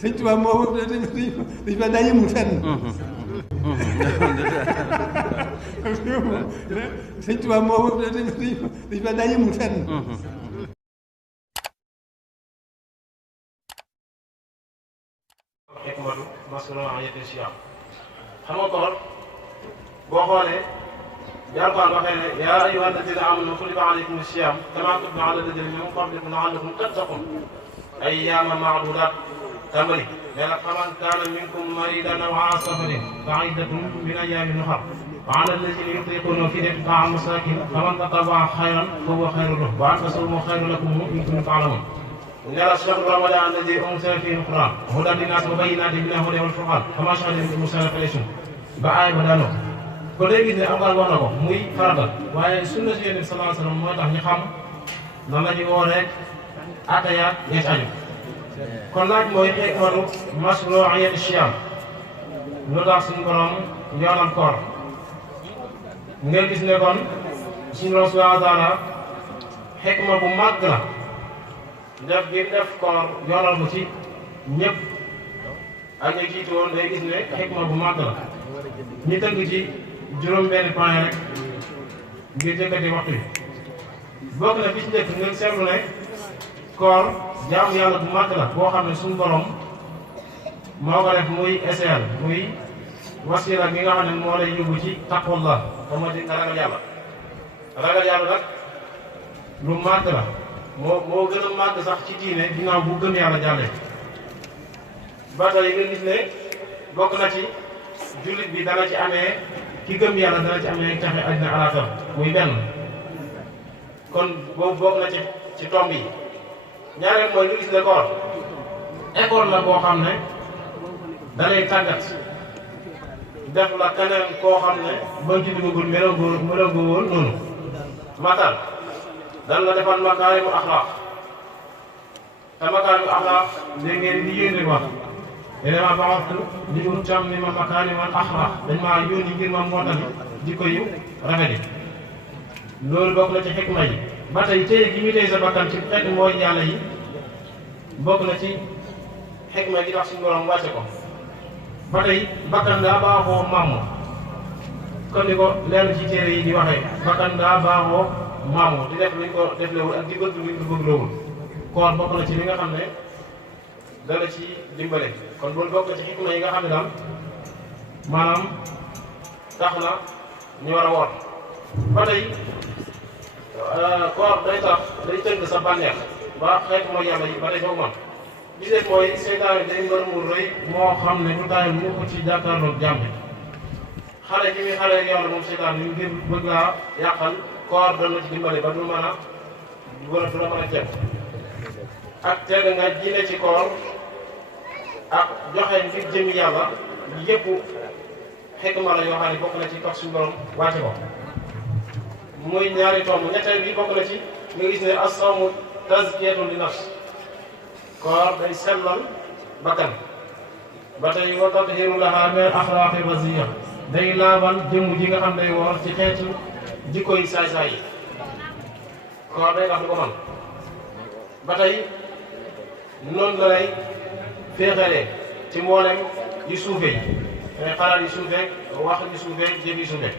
sëñ Tuubaa moom dañ fa daa yëmul fenn. sëñ Tuubaa moom dañ fa daa yëmul fenn. xikmatu masroiyati siyaam xam nga koor boo xoolee bi Alxuraan waxee ne yaa ayyuha alladina amanu kutiba alaykum siyaam kama kutiba ala alladina min qablikum laallakum tattaqun ayyaaman maadudaat tàmbali nee na faman kaana minkum maridan aw ala safarin fa iddatun min ayyaamin uxar wa ala alladina yutiquunahu fidyatun taamu masaakin faman tatawwaa xayran fa huwa xayrun lahu wa an tasuumu xayrun lakum in kuntum taalamuun نرى شهر رمضان الذي أنزل فيه القرآن هدى للناس وبينات من الهدى والفرقان فما شهد منكم السنة فليصم ba aay ba daanoo kon day gis ne Alxuraan wax na ko muy farata waaye sunna si Yonent bi sallallahu alayhi wa sallam mooy tax ñu xam nan la ñuy wooree atayaat ña ci aju kon laaj mooy xikmatu mashru'iyyati siyaam lu tax suñu borom yoonal koor nga gis ne kon suñu borom subhaanahu wa taala xikma bu màgg la def gi def koor yoonal ko ci ñëpp ak ñu jiitu woon day gis ne xikma bu màgg la ñu tënk ci juróom-benn point rek ngir jëkkati waxtu bi bokk na bi ci njëkk nga seetlu ne koor jaamu yàlla bu màgg la boo xam ne suñu borom moo ko def muy essayal muy wasila gi nga xam ne moo lay yóbbu ci taqwallah te moo di nga ragal yàlla nag lu màgg la moo gën a màgg sax ci diine ginnaaw bu gëm yàlla jàllee ba tey nga gis ne bokk na ci jullit bi dana ci amee ki gëm yàlla dana ci amee taxe àddina alaaxira muy benn kon boobu bokk na ci tomb yi ñaareel mooy ñu gis ne koor école la boo xam ne dalay tàggat def la keneen koo xam ne ba ci duggagul meloo woon noonu matal dan la defal makaarimu axlaaq te makaarimu axlaaq dégg ngeen di yéene wax dama ba'athtu li utammima makaarimal axlaaq dañ maa yónni ngir ma mottali jikko yu rafet yi loolu bokk na ci xikma yi ba tey téye gi ñu téye sa bakkan ci xeeti mooy yàlla yi bokk na ci xikma gi tax suñu borom wàcce ko ba tey bakkan daa baaxoo màmm kon ni ko lenn ci téere yi di waxee bakkan daa baaxoo maamu di def luñ ko deflewul ak di bëgg luñ ko bëgglewul koor bokk na ci li nga xam ne dana ci dimbale kon loolu bokk na ci xikma yi nga xam ne daal maanaam tax na ñu war a woor ba tey koor day tax day tënk sa bànneex ba xeetu mooy yàlla yi ba tey foofu man bi des mooy seytaane day mbër mu rëy moo xam ne du taayal mu ko ci jàkkaarloog jàmm bi xale ji muy xale yàlla moom seytaane ñu ngir bëgg laa yàqal koor dana ci dimbale ba du mën a du la mën a teg ak teg nga jiine ci koor ak joxe ngir jëmi yàlla yëpp xikma la yoo xam ne bokk na ci tax suñu borom wàcce ko muy ñaari tomb ñetteel bi bokk na ci nga gis ne as-sawmu tazkiyatun li nafs koor day sellal bakkan ba tey wa tathiru laha min axlaaqi raziya day laabal jëmm ji nga xam day woor ci xeetu jikko yi saay-saay yi koor day tax du ko man ba tey noonu la lay féexalee ci mboolem yu suufe yi xalaat yu suufe wax yu suufe jëf yu suufe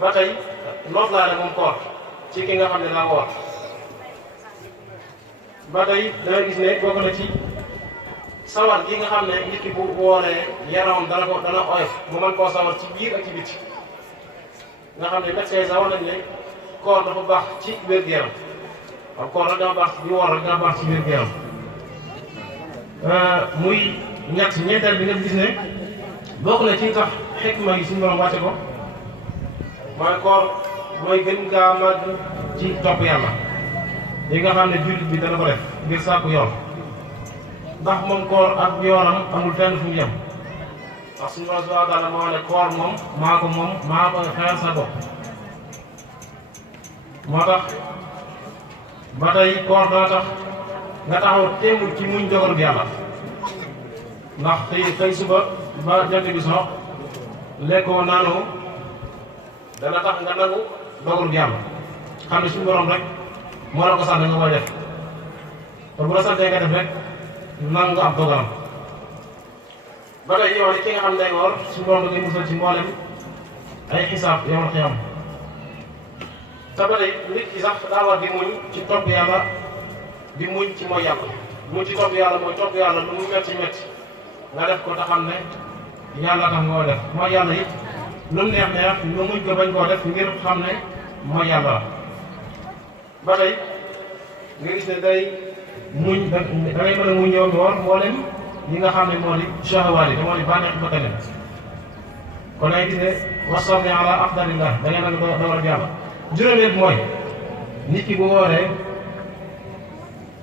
ba tey noot laa ne moom koor ci ki nga xam ne daa woor ba tey danga gis ne bokk na ci sawar gi nga xam ne nit ki bu wooree yaramam dana oyof mu mën koo sawar ci biir ak ci biti nga xam ne médecin yi sax wax nañ ne koor dafa baax ci wér-gu-yaram waaw koor rek daa baax di woor rek daa baax ci wér-gu-yaram muy ñeenteel bi nga gis ne bokk na ci tax xikma yi suñu borom wàcce ko mooy koor mooy gën gaa màgg ci topp yàlla yi nga xam ne jullit bi dana ko def ngir sàkku yoon ndax moom koor ak yoonam amul fenn fu mu yem ndax suñu borom subhanahu wa taala moo ne koor moom maa ko xelal sa bopp moo tax ba tey koor dana tax nga taxaw teewul ci muñ dogalub yàlla ndax xëy suba ba jant bi sox lekkoo naanoo dana tax nga nangu dogalub yàlla xam ne suñu borom rek moo la ko sant nga koy def kon bu la santee nga def rek nangu nga am dogalam ba tey yow ki nga xam ne day woor suñu borom da ngay musal ci mboolem ay xisaab yow xiyam te ba tey nit ki sax daa war di muñ ci topp yàlla di muñ ci mooy yàlla muñ ci topp yàlla mooy topp yàlla lu mu metti metti nga def ko te xam ne yàlla tax nga ko def mooy yàlla it lu mu neex neex nga muñ ko bañ koo def ngir xam ne mooy yàlla la ba tey nga gis ne day muñ da ngay mën a muñ yow mi war mboolem yi nga xam ne moo di shahawaat yi te moo di bànneex ba keneen kon ay gis ne wasabri ala aqdarillah da ngeen nag dogal ak yàlla juróomeel mooy nit ki bu wooree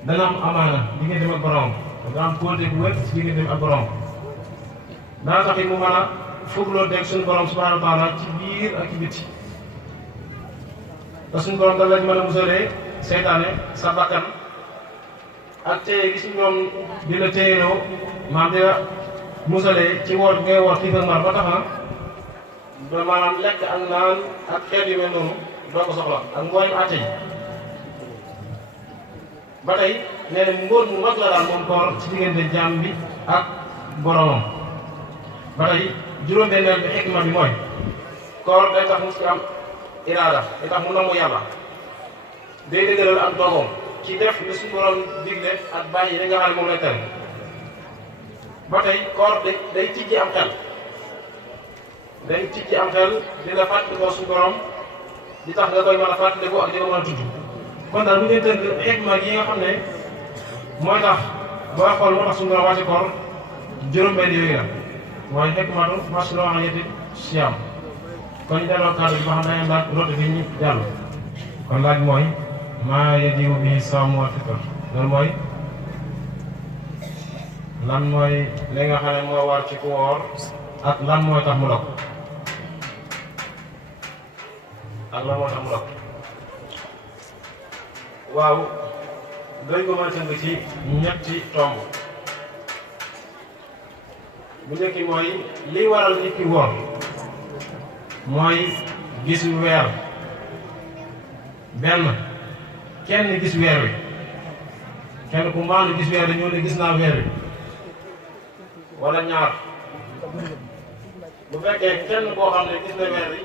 dana am amaana digganteem ak borom dana am kóolute bu wér si digganteem ak borom dana tax it mu mën a fugloo teg suñu borom subhanahu wa taala ci biir ak ci biti te suñu borom dana lañ mën a musalee seytaane sa bakkan ak téye gi si ñoom di la téyeloo maam di la musalee ci woor ngay woor xiifal mar ba tax na ba maanaam lekk ak naan ak xeet yu mel noonu doo ko soxla ak mboolem àtte yi ba tey nee na mbóot mu mag la daal moom koor ci diggante jaam bi ak boromam ba tey juróom-benneel bi xikma bi mooy koor day tax mu si am iraada day tax mu namu yàlla day dëgëral ak dogoom ci def li suñu borom digle ak bàyyi li nga xam ne moom lay tere ba tey koor day tijji am xel day tijji am xel di la fàttali ko suñu borom di tax nga koy mën a fàttaliku ak di ko mën a tudd kon daal bu ñu tënk xikma yi nga xam ne mooy tax boo xool moo tax suñu borom wàcce koor juróom-benn yooyu la mooy xikmatu mashru'iyyati siyaam kon ñu delloo kàddu bi ba xam ne laaj rote fi ñu jàll kon laaj mooy maa yajibu bihi sawmu wal fitr loolu mooy lan mooy li nga xam ne moo war ci ku woor ak lan mooy tax mu dog ak lan moo tax mu dog waaw dañ ko mën a tënk ci ñetti tomb bu njëkk mooy li waral nit ki woor mooy gis weer benn kenn gis weer wi kenn ku maandu gis weer wi ñëw ne gis naa weer wi wala ñaar bu fekkee kenn koo xam ne gis na weer wi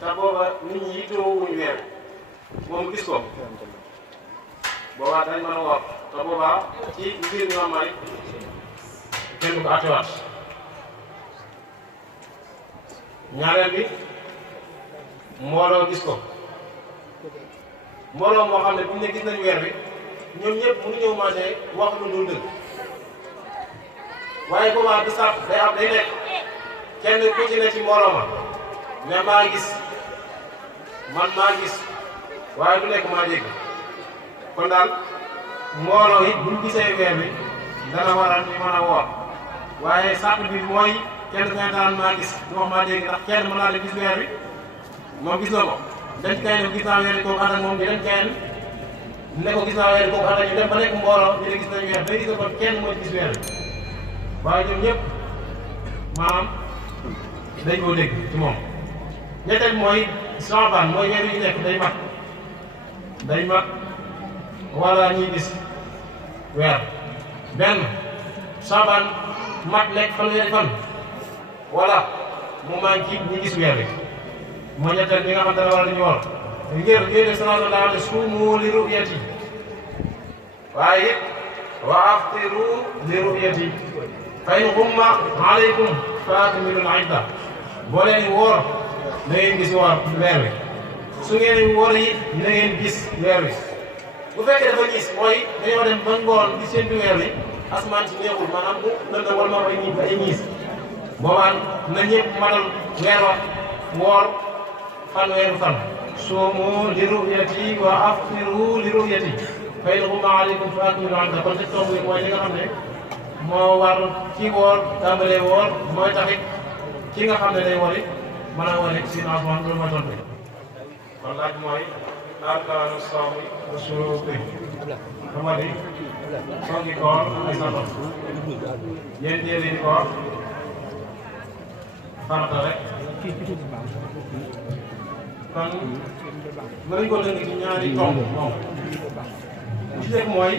te booba nit ñi yittewoo wuñ weer moom gis ko boobaa dañ mën a woor te boobaa ci mbir ñu am ay kenn du ko attewaat ñaareel bi mbooloo gis ko mbooloo moo xam ne bu ñu ne gis nañ weer wi ñoom ñëpp mënu ñëw maasee wax lu dul dëgg waaye boobaa du sax day nekk kenn ku ci ne ci mbooloo ma ne maa gis man maa gis waaye du nekk maa dégg kon daal mbooloo yi buñ gisee weer wi dana waral ñu mën a woor waaye sàpp bi mooy kenn koy daan maa gis du wax maa dégg ndax kenn mën naa de gis weer wi moom gis na ko dañ koy ne gis naa weer wi kooku ànd ak moom di dañ koy ne ko gis naa weer wi kooku ànd ak ñu dem ba nekk mbooloo ñu ne gis nañ weer day gis na kon kenn moo ci gis weer wi waaye ñoom ñëpp maanaam dañ koo dégg ci moom ñetteel mooy Saabaan mooy weer wi ñu nekk day mat wala ñuy gis weer benn Saabaan mat nekk fanweeri fan wala mu manqué ñu gis weer wi moo ñetteel bi nga xam ne war nañu woor ngir ngir sallallahu alayhi wa sallam suumu li ru'yati waaye it wa aftiru li ru'yati fa in ghumma alaykum fa akmilu al-idda boo leen woor na ngeen gis weer wi su ngeen woor yi na ngeen gis weer wi bu fekkee dafa gis mooy dañoo dem ba ngoon gis seen weer wi asmaan si neexul maanaam bu lëndëm wala ma ay ñiis boobaa na ñëpp matal weer wa woor fanweeri fan suumu li ru'yati wa aftiru li ru'yati fa in ghumma alaykum fa akmilu al-idda kon ci tomb yi mooy li nga xam ne moo war ci woor tàmbalee woor mooy taxit ki nga xam ne day wori mën a wori si naasman loolu mooy tontu kon laaj mooy arkaanu sawmi wa shuruutuhu xama di songi koor ay sabab yéen téere di koor farata rek kon mën nañu ko tënk ci ñaari tomb moom li ci nekk mooy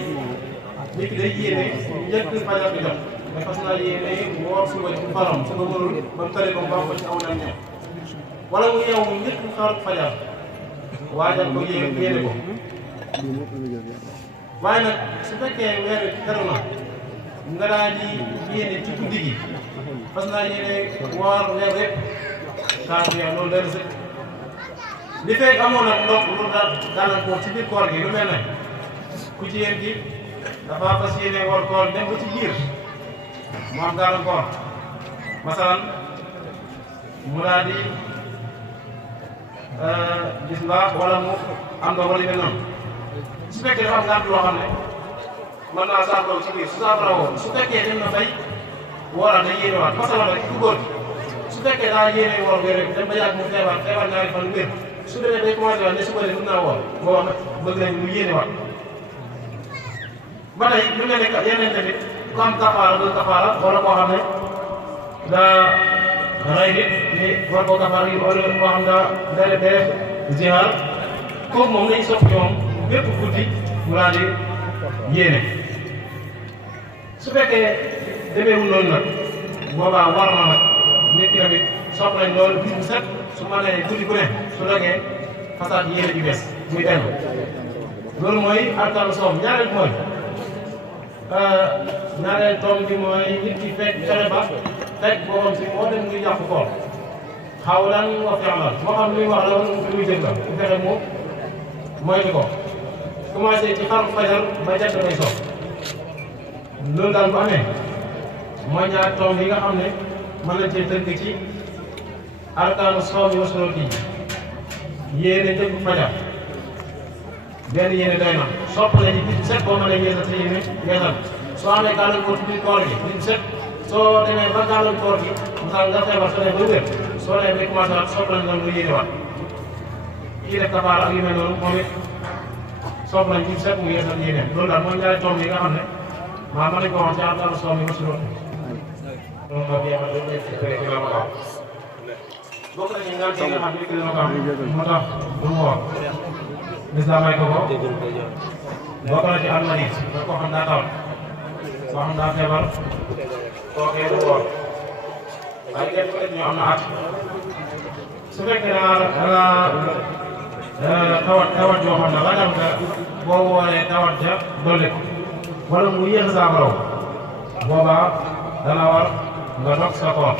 nit ki day yéene njëkk fajar bi jot mais fas naa yéene woor suba ci faram su ko mënul ba mu tëre ko mu baax ko ci aw nañ ñe wala mu yeewu njëkk xaar fajar waajal ko yéene ko waaye nag su fekkee weer wi teru na nga daal di yéene ci guddi gi fas naa yéene woor weer yëpp saa bi loolu dana sëkk li fekk amoon nag ndox lu gàllankoor ci biir koor gi lu mel ne ku jigéen gi dafa fas yéene woor koor dem ba ci biir mu am gàllankoor masalan mu daal di gis mbaax wala mu am doom wala yu mel noonu su fekkee dafa am gànt loo xam ne mën naa saafara ci biir su saafara woo su fekkee dem na bay wooral day yéene waat masalan rek ku góor su fekkee daa yéene woor bi rek dem ba yàgg mu feebar ñaari fan wér su demee day commencé waat ne su ko defee mën naa woor boo bëgg nañ mu yéene waat ba tey lu mel ne yeneen tamit ku am kafaara bëgg kafaara wala koo xam ne daa rey nit ni war koo kafaara yi wala koo xam daa def ziar kooku moom lañ sopp ñoom bépp guddi mu daal di yéene su fekkee demeewul noonu nag boobaa war na nag nit ki tamit sopp nañ loolu bis bu set su ma nee guddi gu ne su dogee fasaat yéene ju bees muy benn loolu mooy arkaanu soom ñaareel mooy ñaareel tomb bi mooy nit ki fekk fexe ba fekk boppam si moo dem muy yàqu koor xaw lan nga feexlal moo xam luy wax la wala lu muy jël la bu fexe mu moytu ko commencé ci xaru fajar ba jant bay soog loolu daal bu amee mooy ñaar tomb yi nga xam ne mën nañ cee tënk ci arkaanu soom yi wasuloo kii yéene jëpp fajar benn yéene doy na sopp nañu bis bu set boo mënee yeesal sa yéene yeesal soo amee gàllankoor ci biir koor gi bis bu set soo demee ba gàllankoor gi misaal nga feebar soo demee ba wér soo demee ba commencé waat sopp nañu loolu lu yéene waat kii def kafaara ak yu mel noonu moom it sopp nañu bis bu set mu yeesal yéene loolu daal mooy ñaari tomb yi nga xam ne maa mën nañu ko wax ci arkaanu soom yi wasuloo bokk na ci ngant yi nga xam ne dina ko am moo tax du mu woor lislaam may ko ko bokk na ci almanit da koo xam daa tawat koo xam daa feebar kookee du woor waaye kenn ku nekk ñu am na at su fekkee da tawat joo xam ne ragal nga boo wooree tawat ja dolli ko wala mu yéex saafaraw boobaa dana war nga dog sa koor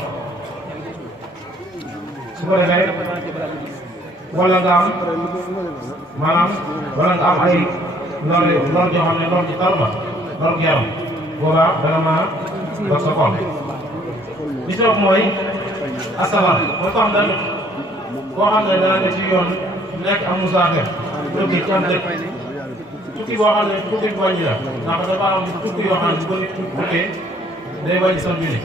su ko defee wala nga am maanaam wala nga am ay lor joo xam ne lor ci tar la lor gu yaram boobaa dana mën a dog sa koor li ci topp mooy asafar mooy koo xam ne koo xam ne dana ne ci yoon nekk am musaafir tukki ci am dëkk tukki boo xam ne tukki bu wàññi la ndax dafa am tukki yoo xam ne bu nit tukkee day wàññi sa julli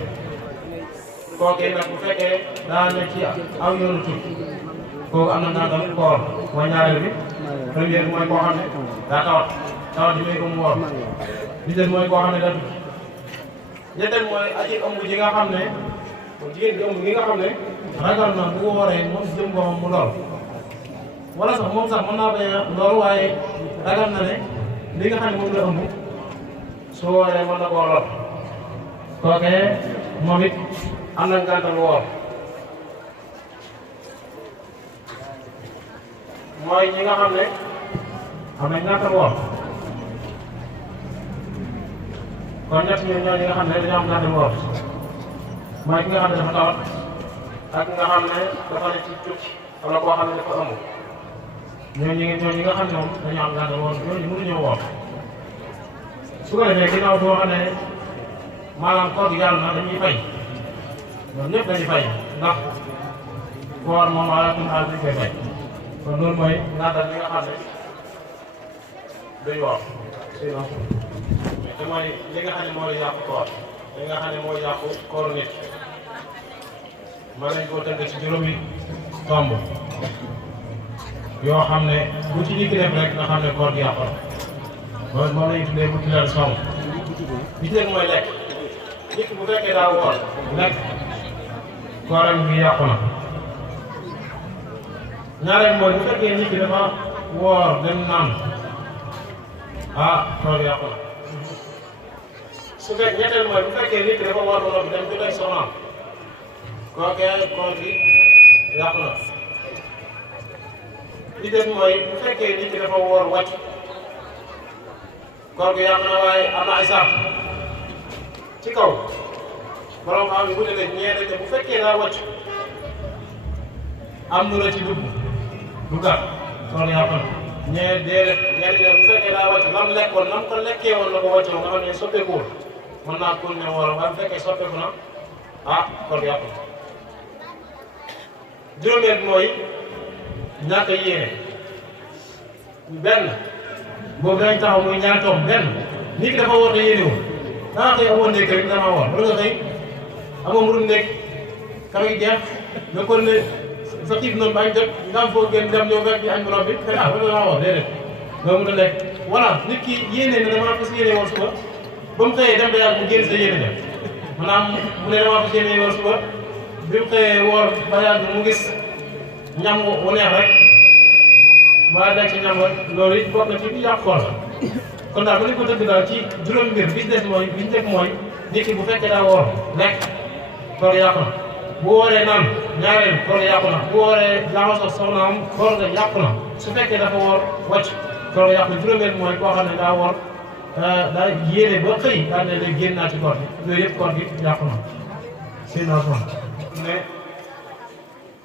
kookee nag bu fekkee daa ne ci aw yoonu tukki kooku am na naatal koor mooy ñaareel bi première mooy koo xam ne daa tawat ji may ko mu woor li des mooy koo xam ne daa tukki ñetteel mooy aji ëmb ji nga xam ne jigéen gi ëmb gi nga xam ne ragal na bu wooree moom jëm boppam mu lool wala sax moom sax mën naa bañ a lool waaye ragal na ne li nga xam ne moom la ëmb su wooree mën na koo lool kookee moom it am na ngàntal woor mooy ñi nga xam ne am nañ ngàntal woor kon ñett ñi ñoo ñi nga xam ne dañoo am ngàntal woor mooy ki nga xam ne dafa tawat ak nga xam ne dafa ne ci tukki wala koo xam ne dafa ëmb ñoo ñi nga xam ne moom dañoo am ngàntal woor ñooñu mënuñoo woor su ko defee ginnaaw boo xam ne maanaam koor gi yàlla na dañuy fay ñoom ñëpp dañuy fay ndax koor moom ala kulli haal dañ koy fay kon loolu mooy ngàntal li nga xam ne duñ woor sinon te mooy li nga xam ne mooy yàqu koor li nga xam ne mooy yàqu kooru nit mën nañ koo tënk ci juróomi tomb yoo xam ne bu ci nit ki def rek nga xam ne koor gi yàqu loolu moom la ñuy tuddee bu tilal somm bi ci mooy lekk nit ki bu fekkee daa woor lekk kooram gi yàqu na ñaareel mooy bu fekkee nit ki dafa woor dem naan koor gi yàqu na su fekkee ñetteel mooy bu fekkee nit ki dafa woor ba noppi dem joteeg soxnaam kookee koor gi yàqu na li des mooy bu fekkee nit ki dafa woor wàcc koor gi yàqu na waaye am na ay sart ci kaw borom xam yi bu dee ñee dañ ne bu fekkee daa wàcc am lu la ci dugg duggaat koor gi yàqu na ñee déedéet ñeenti ne bu fekkee daa wàcc lam lekkoon nam ko lekkee woon la ko wàccoon nga xam ne soppeekuwul mën naa kon ne woor waaye bu fekkee soppeeku na koor gi yàqu na juróomeel bi mooy ñàkk a yéene benn boobu dañ taxaw muy ñaari tomb benn nit ki dafa woor te yéene wu daa xëy amoon ndékk rek damaa woor wala nga xëy amoo mu dul ndékk kafe gi jeex nga kon ne sa xiif noonu bañ jot nga am foo gën dem ñëw fekk ci añ bu noppi te wala damaa woor déedéet nga mun a lekk voilà nit ki yéene ne damaa fas yéene woon suba ba mu xëyee dem ba yàgg mu génn sa yéene dem maanaam mu ne damaa fas yéene woon suba bi mu xëyee woor ba yàgg mu gis ñam wu neex rek waaye dag ci ñam loolu it bokk na ci bi yàq koor la kon daal bu ñu ko dëgg daal ci juróomi mbir bi ci des mooy bi ñu njëkk mooy nit ki bu fekkee daa woor lekk koor yàqu na bu wooree naan ñaareel koor yàqu na bu wooree jaxasoo soxnaam koor nga yàqu na su fekkee dafa woor wàcc koor yàqu na juróomeel mooy koo xam ne daa woor daa yéene ba xëy daal ne day génn naa ci koor gi yooyu yëpp koor gi yàqu na seen mais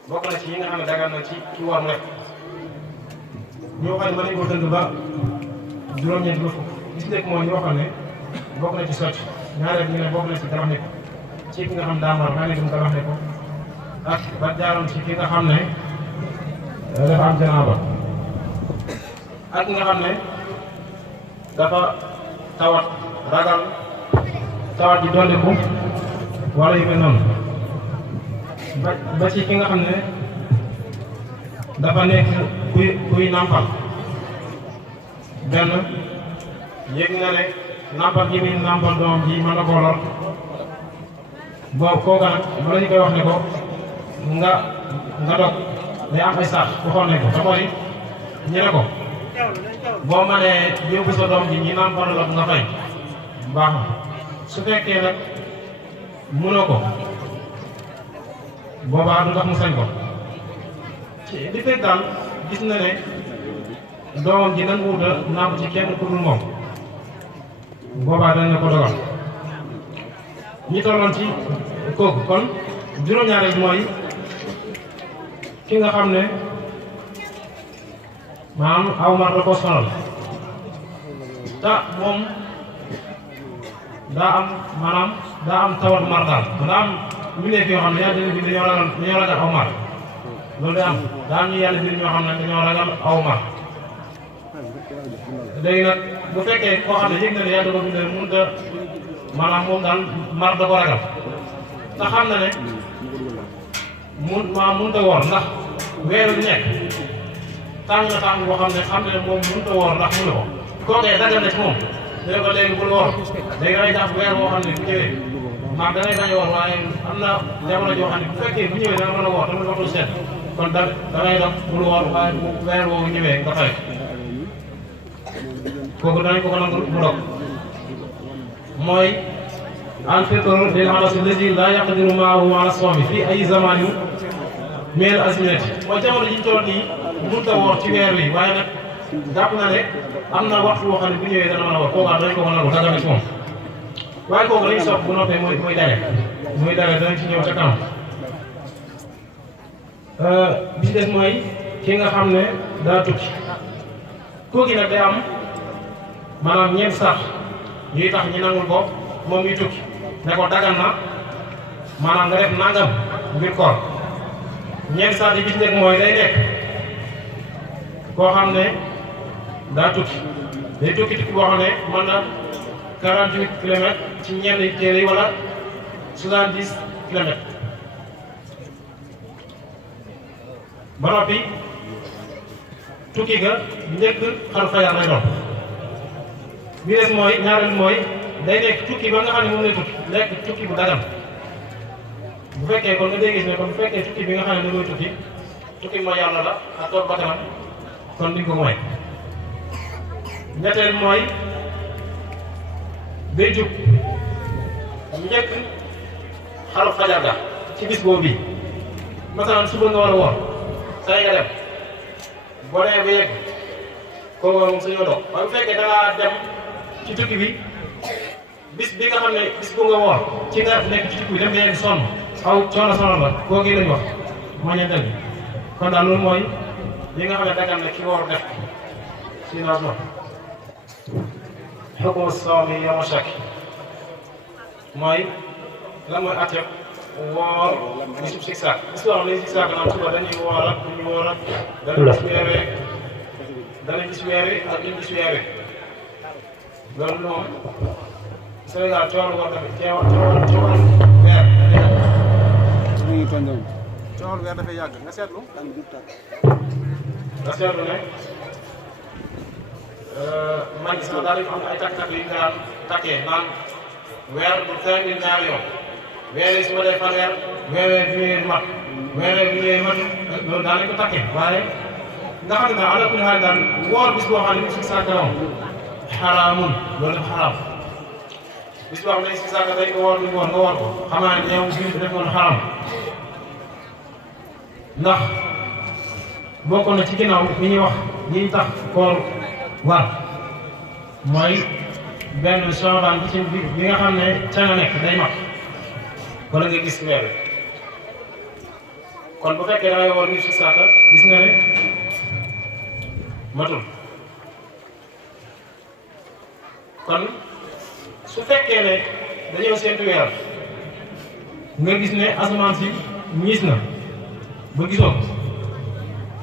bokk na ci yi nga xam ne dagal na ci woor rek ñoo xam ne mën nañu ko tënk ba juróom-ñeenti ba fukk gis nekk mooy ñoo xam ne bokk na ci socc ñaareel ñu ne bokk na ci garax ne ko ci ki nga xam daa mar maa ngi dem garax ne ko ak ba jaaroon ci ki nga xam ne dafa am janaaba ak nga xam ne dafa tawat ragal tawat ji dolliku wala yu mel noonu ba ci ki nga xam ne dafa nekk kuy nampal benn yëg nga ne nampal gi muy nampal doom ji mën na koo lor boobu kooka nag bala ñu koy wax ne ko nga dog day am ay saat waxoon nañ ko te mooy ñu ne ko boo mënee yóbbu sa doom ji ñi nampal la nga fay baax na su fekkee nag mënoo ko boobaa du tax mu sañ ko ci li fekk daal gis na ne doomam ji nan wuuta nàmp ci kenn ku dul moom boobaa dañ na ko dogal ñi tolloon ci kooku kon juróom-ñaareel mooy ki nga xam ne maanaam aw mar da ko sonal te moom daa am tawat mar daal daa am ñu nekk yoo xam ne yàlla dina bi dañoo ragal aw mar loolu day am daa am ñu yàlla biir ñoo xam ne dañoo ragal aw mar léegi nag bu fekkee koo xam ne yëg na ne yàlla da ko bindee mënut a maanaam moom daal mar da ko ragal te xam na ne mënut a woor ndax weeru nekk tàng na tàng boo xam ne moom mënut a woor ndax mënu ko kookee dagal na ci moom dina ko léegi bul woor léegi dangay jàpp weer boo xam ne bu ñëwee maa da ngay bañ a woor waaye am na jamono joo xam ne bu fekkee bu ñëwee danga mën a woor tamit waxul seet kon da ngay dox bul woor waaye bu weer boobu ñëwee nga fay kooku danañ ko ko nangu mu dog mooy al fitru lil adas alladi laa yaqdiru maahu ala sawmi fii ay zamanin min al azminati mooy jamono ji ñu toll nii mënut a woor ci weer wi waaye nag jàpp na ne am na waxtu boo xam ne bu ñëwee dana mën a woor kooku danañ ko ko nangu dagal na ci moom waaye kooku dañuy sopp bu noppee mooy dale danañ ci ñëw ca kanam bi ci des mooy ki nga xam ne daa tukki kooki nag day am maanaam ñeent sax ñuy tax ñi nangul ko moom muy tukki ne ko dagal na maanaam nga def nangam ngir koor ñeent sax yi bi ci nekk mooy day nekk koo xam ne daa tukki day tukki boo xam ne mën na 48 kilomètres ci ñenn téere yi wala 70 kilomètres ba noppi tukki ga njëkk xar fajar lay doon bi des mooy ñaareel mooy day nekk tukki ba nga xam ne moom lay tukki nekk tukki bu dagan bu fekkee kon nga dee gis ne kon bu fekkee tukki bi nga xam ne da ngay tukki tukki mooy yàlla la ak toog bakkanam kon duñ ko mooy. ñetteel mooy day jub njëkk xaru fajar ga ci bis boobu bi masalan suba nga war a woor say nga dem boo demee ba yegg kooku moom suñu dox waaye bu fekkee da ngaa dem ci tukki bi bis bi nga xam ne bis bu nga woor ci nga nekk ci tukki bi dem nga yegg sonn aw coono sonal la koo gi lañu wax moo ñeenteel bi kon daal loolu mooy li nga xam ne dagal ne ki woor def si naas ma xukmu sawmi yawma shakk mooy lan mooy àtte woor bisub sik saak bis boo xam ne sik saak naan suba dañuy woor ak duñu woor ak danañ gis weer wi danañ gis weer wi ak duñ gis weer wi loolu moom Sénégal coowal woor tamit coowal weer coowal weer dafay yàgg nga seetlu ne mag gi sax daal di am ay takk-takk yu ñu daan takkee naan weer bu tey bi ñaari yoon weer yi su ma dee fanweer weer bi ñëwee mat weer bi ñëwee mat loolu daal lañ ko takkee waaye nga xam ne daal ala kulli xaal daal woor bis boo xam ne si sàkk la moom xaraamun loolu dafa xaraam bis boo xam ne si sàkk dañ ko woor ñu woor nga woor ko xam naa ne yow bi def nga lu xaraam ndax bokk na ci ginnaaw li ñuy wax ñi tax koor war mooy benn Shaabaan bi ci bi nga xam ne ca nga nekk day mat wala nga gis weer wi kon bu fekkee da ngay woor ni si saaka gis nga ne matul kon su fekkee ne dañoo séntu weer nga gis ne asamaan si ñiis na ba gisoo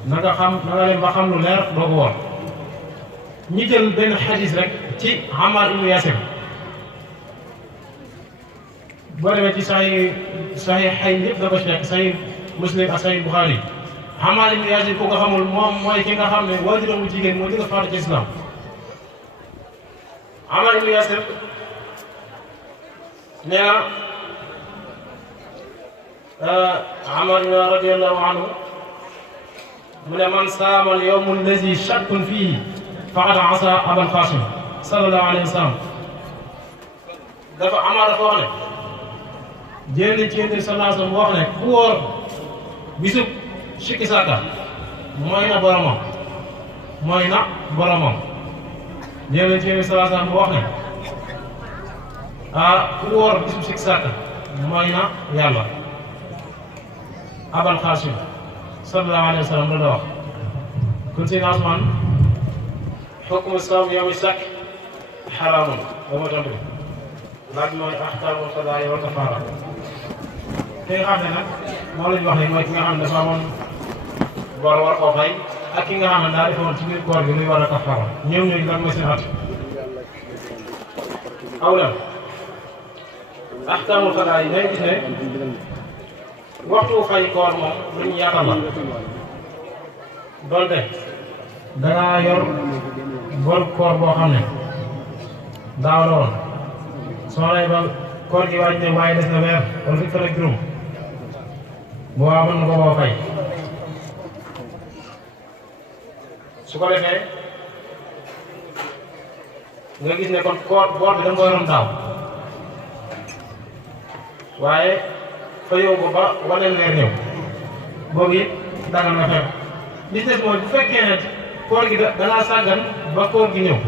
na nga dem ba xam lu leer doo ko woor ñi jël benn xadis rek ci Ammaar ibnu Yaasir boo demee ci saxiixayn yëpp da ko fekk saxiix Muslim ak saxiix Buxaari Ammaar ibnu Yaasir ku ko xamul moom mooy ki nga xam ne waajuram bu jigéen moo jëkk faatu ci islam Ammaar ibnu Yaasir nee na Ammaar radiyallahu anhu mu ne man saama al yawma allazi shakkun fiihi faqad asa abal Qaasim sallallahu alayhi wa sallam dafa Ammaar dafa wax ne jël nañ ci Yonent bi sallallahu alayhi wa sallam wax ne ku wóor bisub sikki sàkka mooy na boromam jël nañ ci Yonent bi sallallahu alayhi wa sallam wax ne ku wóor bisub sikki sàkka mooy na yàlla abal Qaasim sallallahu alayhi wa sallam la wax kon seen asmaan xukmu sawm yawmi shakk xaraamun ba ma tontu laaj mooy axkaamu qadaaya wa kafaara ki nga xam ne nag moo lañu wax ne mooy ki nga xam ne dafa amoon bor war koo fay ak ki nga xam ne daa defoon ci biir koor gi luy war a kafaara ñoom ñooñu lan mooy seen at awlan axkaamu qadaaya yi day gis ne waxtu fay koor moom lu ñu yaatal la donte dangaa yor bor koor boo xam ne daaw la woon soo lay ba koor gi waaj ne waaye des na weer wala fukki fan ak juróom boobaa mën nga koo fay su ko defee nga gis ne kon koor boor bi da nga ko yoroon daaw waaye fayoo ko ba waneen weer ñëw boobu it dagal na fekk li des mooy bu fekkee ne koor gi dangaa sàggan ba koor gi ñëw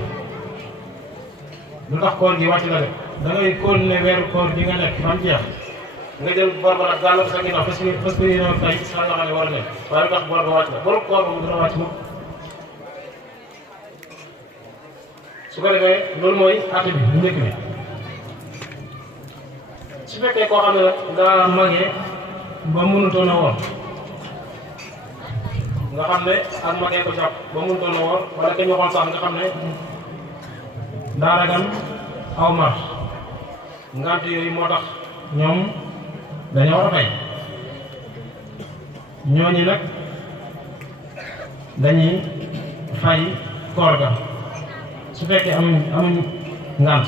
lu tax koor gi wàcc la de da ngay continuer weeru koor gi nga nekk ba mu jeex nga jël bor ba nag gàllankoor sa ginnaaw parce que yéen a fay sa nga xam ne war a nekk waaye lu tax bor ba wàcc la boru koor ba mu dina wàcc moom su ko defee loolu mooy àtte bi bu njëkk bi su fekkee koo xam ne daa màggee ba mënutoon a woor nga xam ne ak màggee ko jàpp ba mënutoon a woor wala kenn waxoon sax nga xam ne daa ragal aw mar ngant yooyu moo tax ñoom dañoo war a fay ñooñu nag dañuy fay koor ga su fekkee amuñ ngant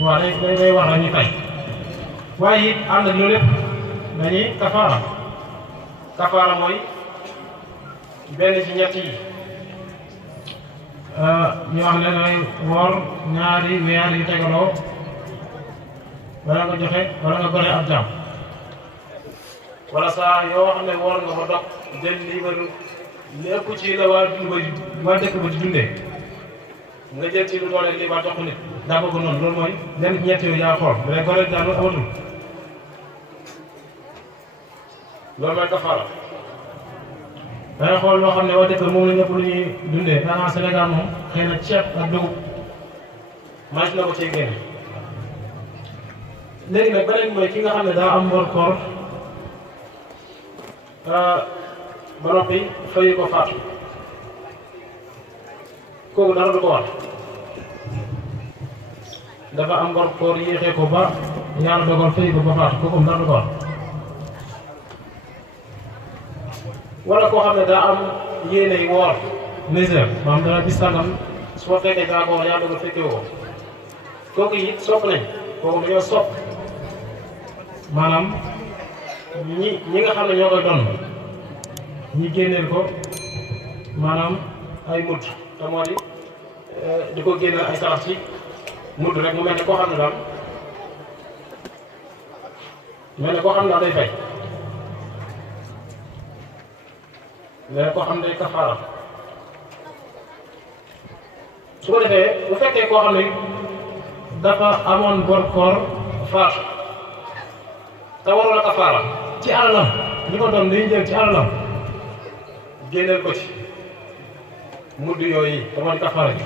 waaw day war dañuy fay waaye it ànd ak loolu lépp dañuy kafaara mooy benn ci ñett yi ñu wax ne ngay woor ñaari weer yu tegaloo wala nga joxe wala nga gore ab jaam wala saa yoo xam ne woor nga ba dog jël liibaru lépp ci la waa dund ba waa dëkk ba di dundee nga jël ci lu doole lii ba jox ko nit daa bëgg noonu loolu mooy benn ñett yooyu yaa xool bu dee gore jaam amatul loolu mooy kafaara dangay xool loo xam ne waa dëkk moom la ñëpp lu ñuy dundee daanaka Sénégal moom xëy na ceeb ak dugub màcc na ko cee génne léegi nag beneen mooy ki nga xam ne daa am mboor koor ba noppi fayu ko faatu kooku dara du ko war dafa am mboor koor yéexee ko ba yàlla dogal fayu ko ba faatu kooku dara du ko war wala koo xam ne daa am yéene yi woor niseur maanaam dana bis sàngam su ma fekkee daa ko wax yàlla dogal fekkee ko kooku it sopp nañ kooku dañoo sopp maanaam ñi nga xam ne ñoo koy doon ñi génneel ko maanaam ay mudd te moo di ko génneel ay sarax ci mudd rek mu mel ne koo xam ne daal day fay mais koo xam ne day kafaara su ko defee bu fekkee koo xam ne dafa amoon bor koor faatu te waroon a kafaara ci alalam ñi ko doon dañuy jël ci alalam génneel ko ci mudd yooyu te moo di kafaara ji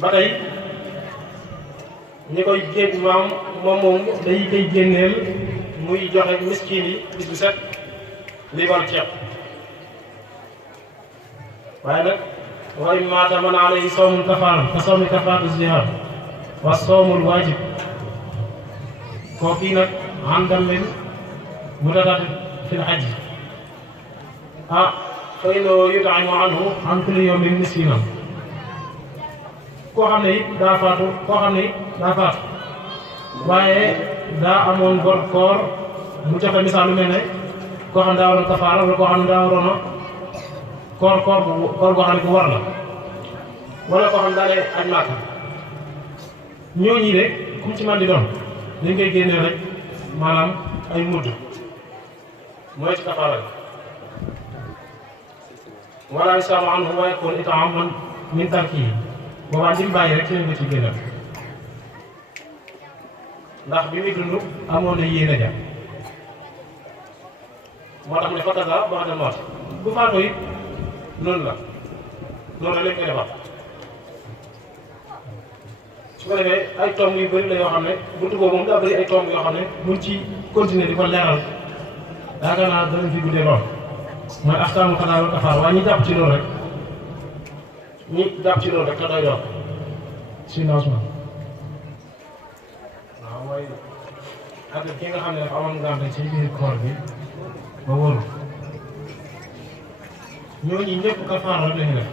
ba tey ñi koy génn moom day koy génneel muy joxe miskin yi bis bu set liibaru ceeb waaye nag wa in maata man alayhi sawmun kafaara ka sawmi kafaaratu zihaar wa sawmul waajib kooku nag àndal leen mutataat fil hajj fa innahu yut'imu anhu an kulli yawmin miskinan koo xam ne it daa faatu waaye daa amoon bor koor mu joxe misaal lu mel ne koo xam ne daa waroon kafaara wala koo xam ne daa waroon a koor goo xam ne bu war la wala koo xam ne daa lay aj Màkka ñooñu de comme ci man di doon dañ koy génnee rek maanaam ay mudd mooy ci kafaara bi wala yusaamu anhu wa yakun it'aaman min tarkihi boobaa li mu bàyyi rek ci lañ ko ci génnal ndax bi muy dund amoon na yéene ja moo tax ne fakaza ba'da mawt bu faatoo it noonu la noonu la lañ koy defar su ko defee ay tomb yu bëri la yoo xam ne buntu boobu moom daa bëri ay tomb yoo xam ne buñ ci continuer di ko leeral yaakaar naa danañ fi guddee lool mooy ahkaamul qadaa wal kafaara waaye ñi jàpp ci loolu rek te doy doon sinon waaw mooy ak ki nga xam ne dafa amoon ngànt ci biir koor bi ba wóoru ñooñu ñëpp kafaara rek lañu def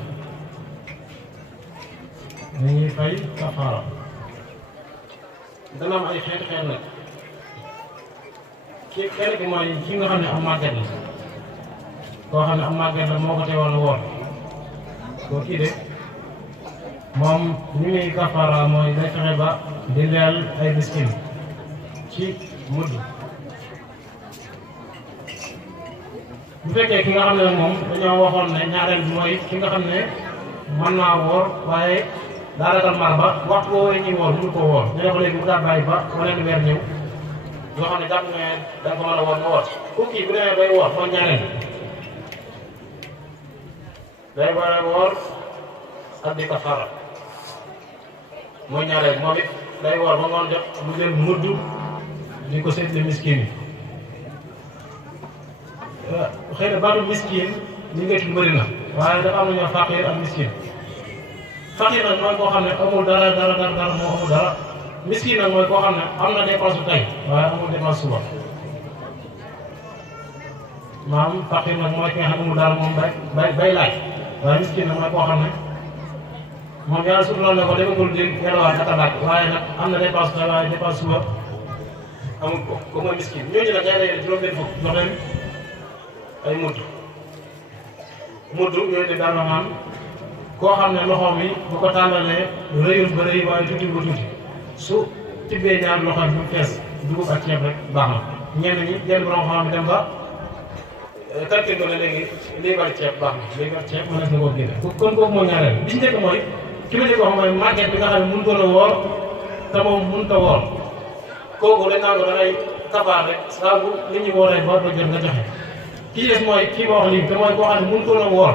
dañuy fay kafaara dana am ay xeet nag kenn ki mooy ki nga xam ne am màgget la koo xam ne am màgget la moo ko teewal woor koo kii de moom ni muy kafaara mooy day fexe ba di leel ay miskin ci mudd bu fekkee ki nga xam ne moom dañoo waxoon ne ñaareel bi mooy ki nga xam ne mën naa woor waaye daa ragal mar ba waxtu woowee ñuy woor mënu ko woor ñu ne ko léegi bu daa bàyyi ba waneen weer ñëw yoo xam ne jàpp ne da nga ko mën a woor nga woor ku kii bu demee bay woor mooy ñaareel day boole woor ak di kafaara mooy ñaareel moom it day woor ba ngoon jot mu jël mudd di ko seetlu miskin yi xëy na baatu miskin ñi ngay tudd bëri na waaye dafa am na ñoo faqiir ak miskin faqiir nag mooy koo xam ne amul dara moo amul dara miskin nag mooy koo xam ne am na dépense tey waaye amul dépense suba maam faqiir nag mooy ki nga xam ne amul dara moom bay laaj waaye miskin nag mooy koo xam ne moom yàlla suuf ne ko demagul di yalwaan ak laaj waaye nag am na dépense tey waaye dépense suba amul ko mooy miskin ñooñu nag day lay juróom-benn fukk jox leen ay mudd yooyu de daan waxaan koo xam ne loxoom yi bu ko tàllalee rëyul ba rëy waaye tuuti ba tuuti su tibbee ñaari loxo bi mu fees dugub ak ceeb rek baax na ñenn ñi jël borom xam dem ba calcul ko ne léegi lii bari ceeb baax na lii bari ceeb mën na koo génne kon kooku mooy ñaareel bi ci njëkk mooy ki ma njëkk wax mooy màgget bi nga xam ne mënutoon a woor te moom mënut a woor kooku dañ naan ko da ngay kafaar rek saa bu nit ñi wooree ba jot nga joxe kii des mooy kii ma wax lii te mooy koo xam ne mënutoon a woor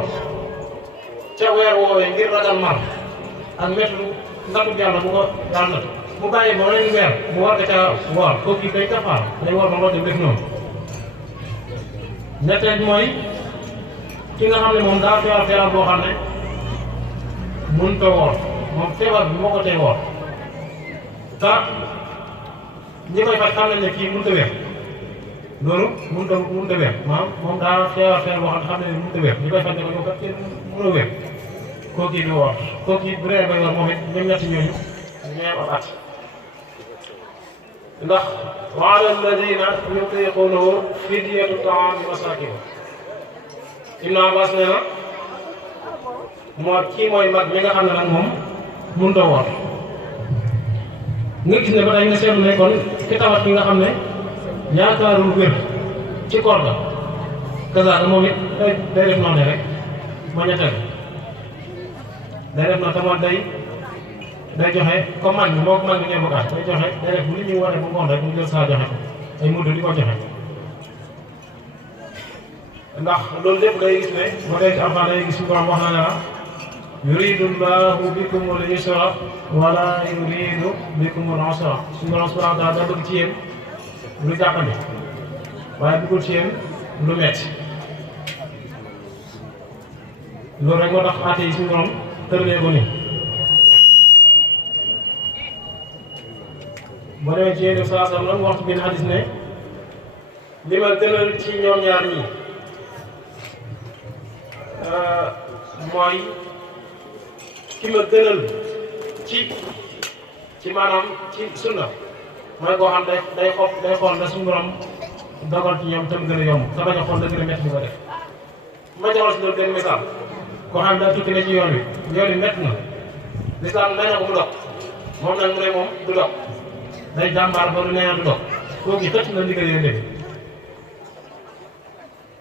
ca weer woowee ngir ragal mar ak métti nattu yàlla bu ko daal natt mu bàyyi ba weneen weer mu war ko ca woor kooku day kafaar day woor ba ngoon def noonu. ñetteel mooy ki nga xam ne moom daa feebar boo xam ne mënut a woor moom feebar bi moo ko tee woor te ñi koy faj xam nañ ne kii mënut a wér loolu mënut a wér maanaam moom daa feebar boo xam ne mënut a wér ñi koy faj ne ko yow kat kenn mën a wér kooku it du woor kooku it bu dee bay woor moom it ñoom ñetti ñooñu ñooy am at ndax wa ala alladina yutiqunahu fidyatu taami masakin Ibn Abbas nee na kii mooy mag mi nga xam ne nag moom mënut a woor nga gis ne ba tey nga seetlu ne kon ki tawat ki nga xam ne yaakaarul wér ci koor ga kasaaka moom it day def noonu rek ma ñetteel day def noonu tamit day joxe comme mag bi moo ko mag bi ñoo bokkaat day joxe day def bu nit ñi waree bu ngoon rek mu jël saa joxe ko ay mudd di ko joxe ndax loolu lépp day gis ne ba tey ci Alxuraan day gis suñu borom wax na ne la yuridu llahu bikumul yusra wala yuridu bikumul usra suñu borom subhanahu wa taala daa bëgg ci yéen lu jàppandi waaye bëggul ci yéen lu metti loolu rek moo tax àtte yi suñu borom tëralee ko nii boo demee ci yéen def saa sam nag waxtu benn xadis ne li ma gënal ci ñoom ñaar ñii mooy ki ma gënal ci maanaam ci sunna mooy koo xam day xool na suñu borom dogal ci ñoom tam gën a yomb te bañ a xool da gën a métti di ko def ma joxal si loolu benn misaal koo xam daa tukki ne ci yoon wi métti na lislaam may na ko mu dog moom nag mu ne moom du dog day jàmbaar ba du nee na du dog kooku xëcc na ndigal yooyu dem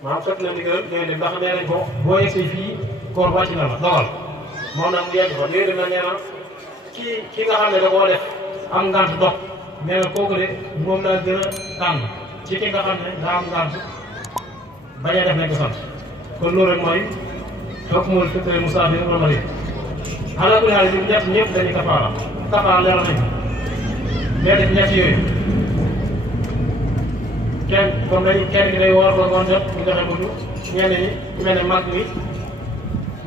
maanaam xëcc na ndigal yooyu dem ndax nee nañ ko boo yegsee fii koor wàcc na la dogal moom nag mu yegg fa yooyu dem na nee na ki nga xam ne da koo def am ngant dog nee na kooku de moom laa gën a tànn ci ki nga xam ne daa am ngant bañ a def nañ ko sant kon loolu rek mooy hukmul fitri musaafir wal mariid ala kulli haal ñun ñëpp dañuy kafaara leeral nañ ko mais def ñett yooyu kenn gi day woor ba ngoon jot ñu joxe buddu ñenn ñi ku mel ne mag mi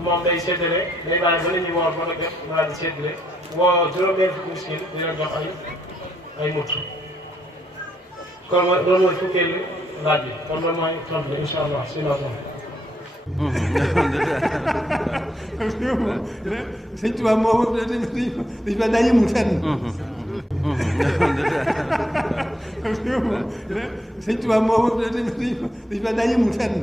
moom day séddale day bàyyi ba nit ñi woor ba nga def daal di séddale woo juróom-benn fukki miskin di leen jox ay mutt kon loolu mooy fukkeelu laaj bi kon loolu mooy tontu bi incha allah si laa sëñ Tuubaa moo dañ fa daa yëmul fenn sëñ Tuubaa moo dañ fa daa yëmul fenn